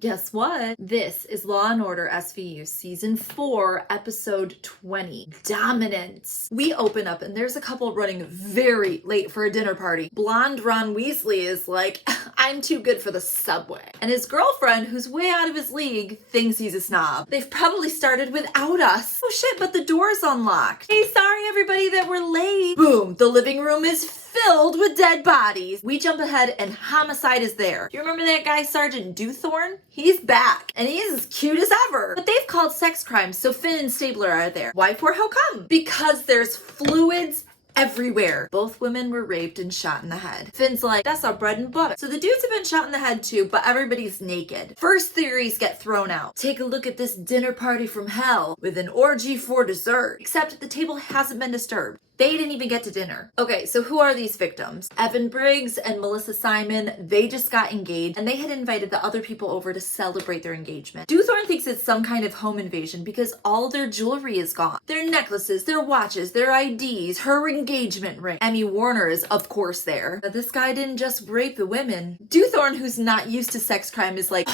Guess what? This is Law & Order SVU Season 4, Episode 20, Dominance. We open up and there's a couple running very late for a dinner party. Blonde Ron Weasley is like, I'm too good for the subway. And his girlfriend, who's way out of his league, thinks he's a snob. They've probably started without us. Oh shit, but the door's unlocked. Hey, sorry everybody that we're late. Boom, the living room is filled with dead bodies. We jump ahead and homicide is there. Do you remember that guy, Sergeant DuThorne? He's back and he's as cute as ever. But they've called sex crimes, so Finn and Stabler are there. Why for? How come? Because there's fluids everywhere. Both women were raped and shot in the head. Finn's like, that's our bread and butter. So the dudes have been shot in the head too, but everybody's naked. First theories get thrown out. Take a look at this dinner party from hell with an orgy for dessert. Except the table hasn't been disturbed. They didn't even get to dinner. Okay, so who are these victims? Evan Briggs and Melissa Simon, they just got engaged and they had invited the other people over to celebrate their engagement. DuThorne thinks it's some kind of home invasion because all their jewelry is gone. Their necklaces, their watches, their IDs, her engagement ring. Emmy Warner is of course there. But this guy didn't just rape the women. DuThorne, who's not used to sex crime, is like,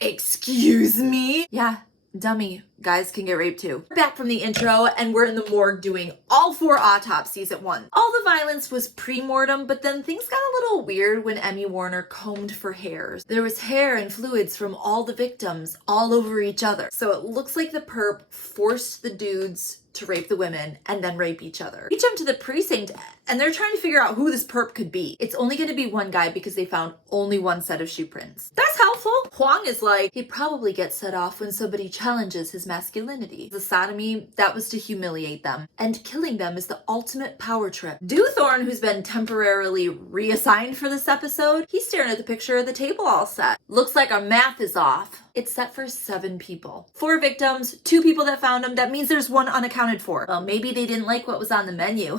excuse me? Yeah, dummy. Guys can get raped too. We're back from the intro and we're in the morgue doing all 4 autopsies at once. All the violence was pre-mortem, but then things got a little weird when Emmy Warner combed for hairs. There was hair and fluids from all the victims all over each other. So it looks like the perp forced the dudes to rape the women and then rape each other. We jump to the precinct and they're trying to figure out who this perp could be. It's only going to be one guy because they found only one set of shoe prints. That's helpful. Huang is like, he'd probably get set off when somebody challenges his masculinity. The sodomy, that was to humiliate them. And killing them is the ultimate power trip. DuThorne, who's been temporarily reassigned for this episode, he's staring at the picture of the table all set. Looks like our math is off. It's set for 7 people. 4 victims, 2 people that found them. That means there's 1 unaccounted for. Well, maybe they didn't like what was on the menu.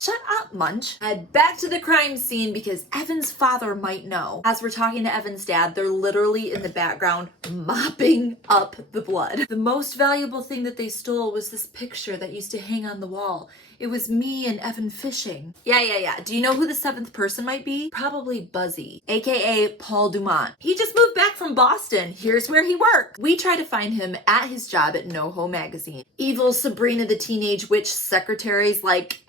Shut up, Munch. Head back to the crime scene because Evan's father might know. As we're talking to Evan's dad, they're literally in the background mopping up the blood. The most valuable thing that they stole was this picture that used to hang on the wall. It was me and Evan fishing. Yeah. Do you know who the 7th person might be? Probably Buzzy, aka Paul Dumont. He just moved back from Boston. Here's where he worked. We try to find him at his job at NoHo magazine. Evil Sabrina the Teenage Witch secretary's like,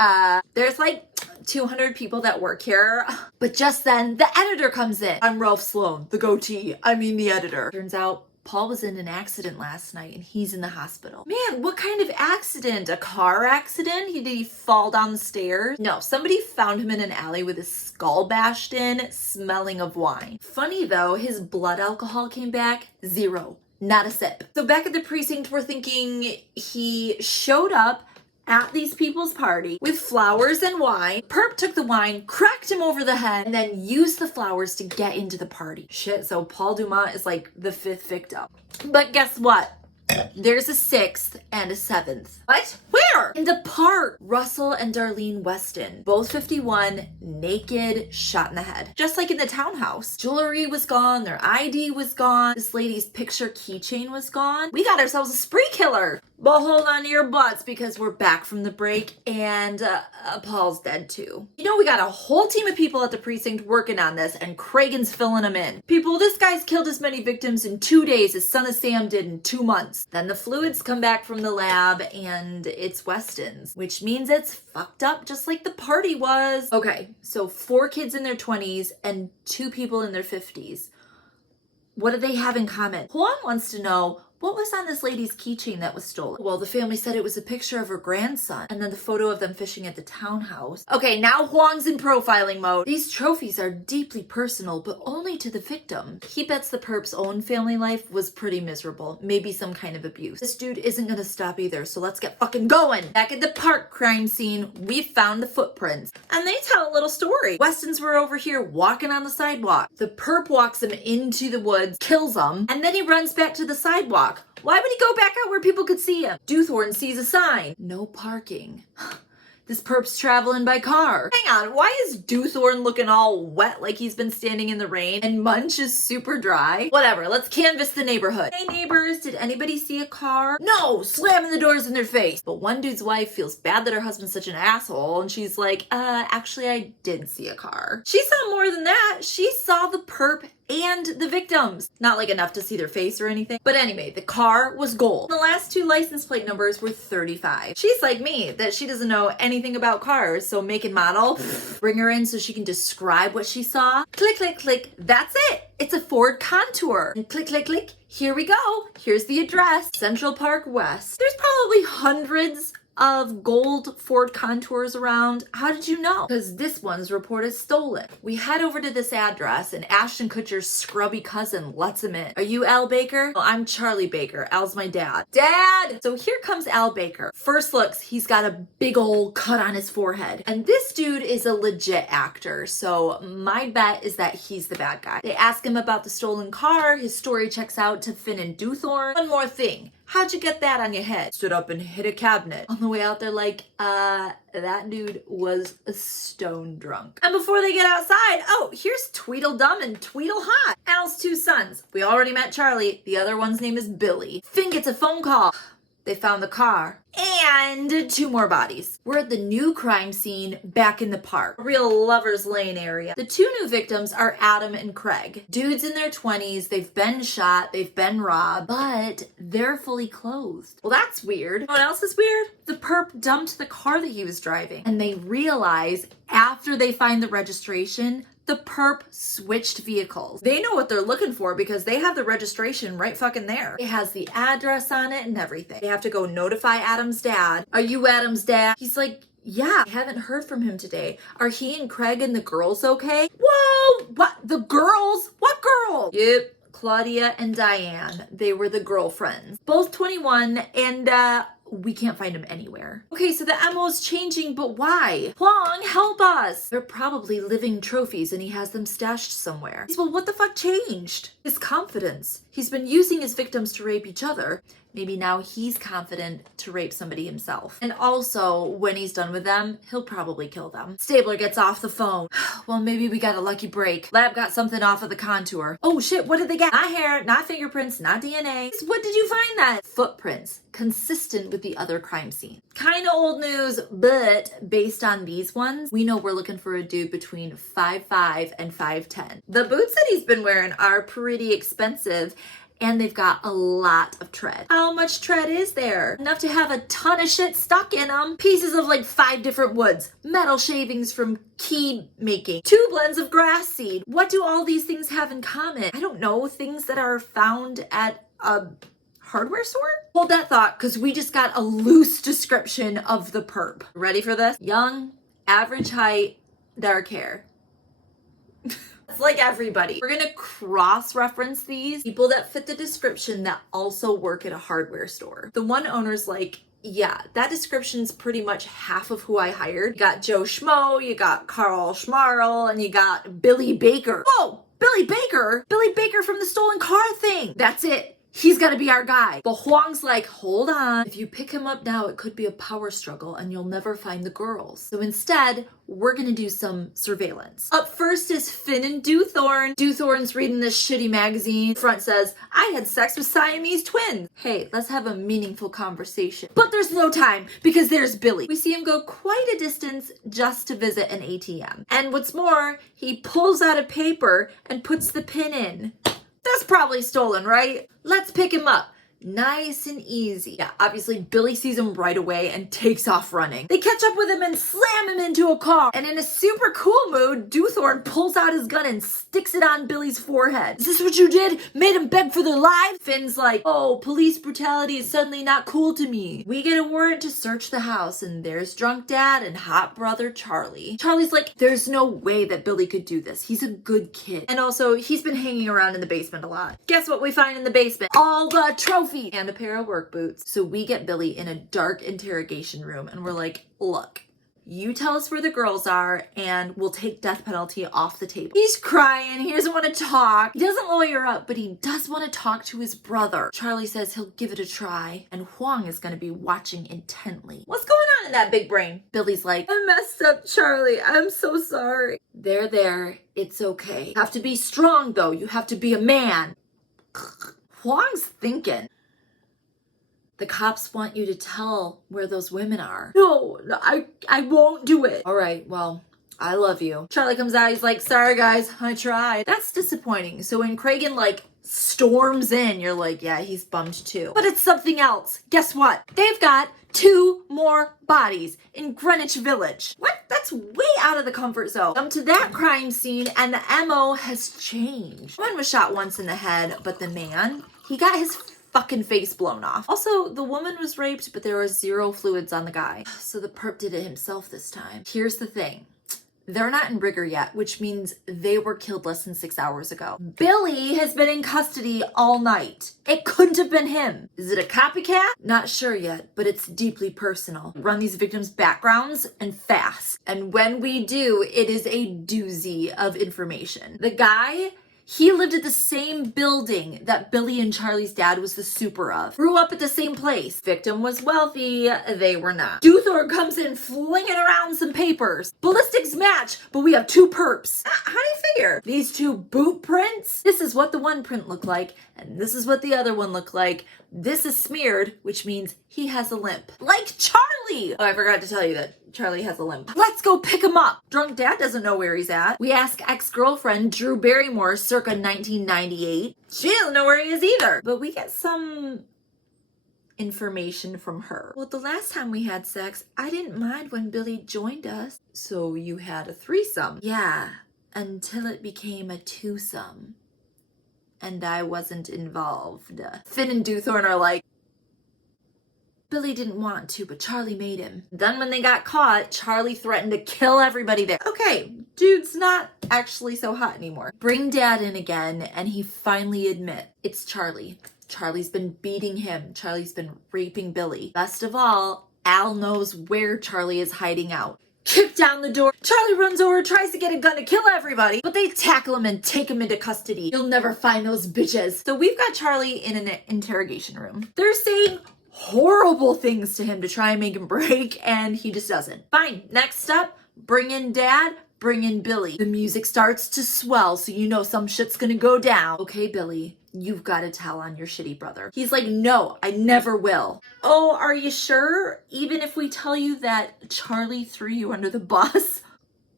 there's like 200 people that work here. But just then, the editor comes in. I'm Ralph Sloan, the goatee. I mean the editor. Turns out, Paul was in an accident last night and he's in the hospital. Man, what kind of accident? A car accident? Did he fall down the stairs? No, somebody found him in an alley with his skull bashed in, smelling of wine. Funny though, his blood alcohol came back 0. Not a sip. So back at the precinct, we're thinking he showed up at these people's party with flowers and wine. Perp took the wine, cracked him over the head, and then used the flowers to get into the party. Shit, so Paul Dumont is like the 5th victim. But guess what? There's a 6th and a 7th. What? Where? In the park. Russell and Darlene Weston, both 51, naked, shot in the head. Just like in the townhouse. Jewelry was gone, their ID was gone, this lady's picture keychain was gone. We got ourselves a spree killer. But hold on to your butts because we're back from the break and Paul's dead too. You know, we got a whole team of people at the precinct working on this and Cragen's filling them in. People, this guy's killed as many victims in 2 days as Son of Sam did in 2 months. Then the fluids come back from the lab and it's Weston's, which means it's fucked up just like the party was. Okay, so 4 kids in their 20s and 2 people in their 50s. What do they have in common? Juan wants to know, what was on this lady's keychain that was stolen? Well, the family said it was a picture of her grandson and then the photo of them fishing at the townhouse. Okay, now Huang's in profiling mode. These trophies are deeply personal, but only to the victim. He bets the perp's own family life was pretty miserable. Maybe some kind of abuse. This dude isn't gonna stop either, so let's get fucking going. Back at the park crime scene, we found the footprints. And they tell a little story. Weston's were over here walking on the sidewalk. The perp walks him into the woods, kills him, and then he runs back to the sidewalk. Why would he go back out where people could see him? DuThorne sees a sign. No parking. This perp's traveling by car. Hang on, why is DuThorne looking all wet like he's been standing in the rain and Munch is super dry? Whatever, let's canvass the neighborhood. Hey neighbors, did anybody see a car? No, slamming the doors in their face. But one dude's wife feels bad that her husband's such an asshole and she's like, actually I did see a car. She saw more than that. She saw the perp and the victims. Not like enough to see their face or anything. But anyway, the car was gold. The last two license plate numbers were 35. She's like me, that she doesn't know anything about cars, so make and model, bring her in so she can describe what she saw. Click, click, click, that's it. It's a Ford Contour. And click, click, click, here we go. Here's the address, Central Park West. There's probably hundreds of gold Ford Contours around. How did you know? Because this one's reported stolen. We head over to this address and Ashton Kutcher's scrubby cousin lets him in. Are you Al Baker? Well, I'm Charlie Baker. Al's my dad. Dad! So here comes Al Baker. First looks, he's got a big old cut on his forehead. And this dude is a legit actor. So my bet is that he's the bad guy. They ask him about the stolen car. His story checks out to Finn and DuThorne. One more thing. How'd you get that on your head? Stood up and hit a cabinet. On the way out, they're like, that dude was stone drunk. And before they get outside, oh, here's Tweedledum and Tweedlehot. Al's two sons. We already met Charlie. The other one's name is Billy. Finn gets a phone call. They found the car. And two more bodies. We're at the new crime scene back in the park. A real lover's lane area. The two new victims are Adam and Craig. Dudes in their 20s, they've been shot, they've been robbed, but they're fully clothed. Well, that's weird. You know what else is weird? The perp dumped the car that he was driving. And they realize after they find the registration, the perp switched vehicles. They know what they're looking for because they have the registration right fucking there. It has the address on it and everything. They have to go notify Adam's dad. Are you Adam's dad? He's like, yeah, I haven't heard from him today. Are he and Craig and the girls okay? Whoa, what? The girls? What girls? Yep. Claudia and Diane. They were the girlfriends. Both 21 and we can't find him anywhere. Okay, so the MO's changing, but why? Huang, help us! They're probably living trophies and he has them stashed somewhere. Well, what the fuck changed? His confidence. He's been using his victims to rape each other. Maybe now he's confident to rape somebody himself. And also, when he's done with them, he'll probably kill them. Stabler gets off the phone. Well, maybe we got a lucky break. Lab got something off of the Contour. Oh shit, what did they get? Not hair, not fingerprints, not DNA. What did you find that? Footprints. Consistent with the other crime scene. Kinda old news, but based on these ones, we know we're looking for a dude between 5'5" and 5'10". The boots that he's been wearing are pretty expensive, and they've got a lot of tread. How much tread is there? Enough to have a ton of shit stuck in them. Pieces of like 5 different woods. Metal shavings from key making. 2 blends of grass seed. What do all these things have in common? I don't know. Things that are found at a hardware store? Hold that thought, because we just got a loose description of the perp. Ready for this? Young, average height, dark hair. It's like everybody. We're gonna cross-reference these people that fit the description that also work at a hardware store. The one owner's like, yeah, that description's pretty much half of who I hired. You got Joe Schmo, you got Carl Schmarl, and you got Billy Baker. Whoa, Billy Baker? Billy Baker from the stolen car thing. That's it. He's gotta be our guy. But Huang's like, hold on. If you pick him up now, it could be a power struggle and you'll never find the girls. So instead, we're gonna do some surveillance. Up first is Finn and DuThorne. DuThorne's reading this shitty magazine. Front says, I had sex with Siamese twins. Hey, let's have a meaningful conversation. But there's no time because there's Billy. We see him go quite a distance just to visit an ATM. And what's more, he pulls out a paper and puts the pin in. That's probably stolen, right? Let's pick him up. Nice and easy. Yeah, obviously Billy sees him right away and takes off running. They catch up with him and slam him into a car. And in a super cool mood, DuThorne pulls out his gun and sticks it on Billy's forehead. Is this what you did? Made him beg for their lives? Finn's like, oh, police brutality is suddenly not cool to me. We get a warrant to search the house and there's drunk dad and hot brother Charlie. Charlie's like, there's no way that Billy could do this. He's a good kid. And also, he's been hanging around in the basement a lot. Guess what we find in the basement? All the trophies and a pair of work boots. So we get Billy in a dark interrogation room and we're like, look, you tell us where the girls are and we'll take death penalty off the table. He's crying. He doesn't want to talk. He doesn't lawyer up, but he does want to talk to his brother. Charlie says he'll give it a try and Huang is going to be watching intently. What's going on in that big brain? Billy's like, I messed up, Charlie. I'm so sorry. There. It's okay. You have to be strong though. You have to be a man. Huang's thinking. The cops want you to tell where those women are. No, I won't do it. All right, well, I love you. Charlie comes out, he's like, sorry guys, I tried. That's disappointing. So when Cragen like storms in, you're like, yeah, he's bummed too. But it's something else. Guess what? They've got 2 more bodies in Greenwich Village. What? That's way out of the comfort zone. Come to that crime scene and the MO has changed. One was shot once in the head, but the man, he got his fucking face blown off. Also, the woman was raped, but there was 0 fluids on the guy. So the perp did it himself this time. Here's the thing. They're not in rigor yet, which means they were killed less than 6 hours ago. Billy has been in custody all night. It couldn't have been him. Is it a copycat? Not sure yet, but it's deeply personal. Run these victims' backgrounds and fast. And when we do, it is a doozy of information. The guy, he lived at the same building that Billy and Charlie's dad was the super of. Grew up at the same place. Victim was wealthy, they were not. DuThorne comes in flinging around some papers. Ballistics match, but we have 2 perps. How do you figure? These 2 boot prints? This is what the one print looked like, and this is what the other one looked like. This is smeared, which means he has a limp. Like Charlie! Oh, I forgot to tell you that Charlie has a limp. Let's go pick him up. Drunk dad doesn't know where he's at. We ask ex-girlfriend Drew Barrymore circa 1998. She doesn't know where he is either. But we get some information from her. Well, the last time we had sex, I didn't mind when Billy joined us. So you had a threesome? Yeah, until it became a twosome. And I wasn't involved. Finn and DuThorne are like, Billy didn't want to, but Charlie made him. Then when they got caught, Charlie threatened to kill everybody there. Okay, dude's not actually so hot anymore. Bring dad in again, and he finally admits it's Charlie. Charlie's been beating him. Charlie's been raping Billy. Best of all, Al knows where Charlie is hiding out. Kick down the door. Charlie runs over, tries to get a gun to kill everybody, but they tackle him and take him into custody. You'll never find those bitches. So we've got Charlie in an interrogation room. They're saying horrible things to him to try and make him break, and he just doesn't. Fine, next step, bring in dad, bring in Billy. The music starts to swell, so you know some shit's gonna go down. Okay, Billy, you've got to tell on your shitty brother. He's like, no, I never will. Oh, are you sure? Even if we tell you that Charlie threw you under the bus?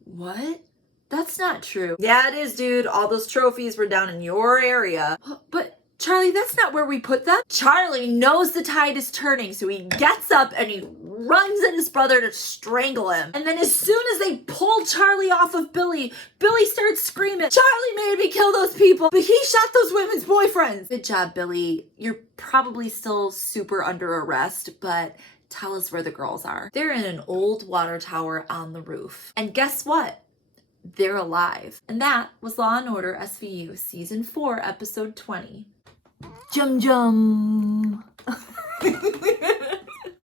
What? That's not true. Yeah, it is, dude. All those trophies were down in your area. But Charlie, that's not where we put them. Charlie knows the tide is turning, so he gets up and he runs at his brother to strangle him. And then as soon as they pull Charlie off of Billy, Billy starts screaming, Charlie made me kill those people, but he shot those women's boyfriends. Good job, Billy. You're probably still super under arrest, but tell us where the girls are. They're in an old water tower on the roof. And guess what? They're alive. And that was Law & Order SVU Season 4, Episode 20. Jum jum.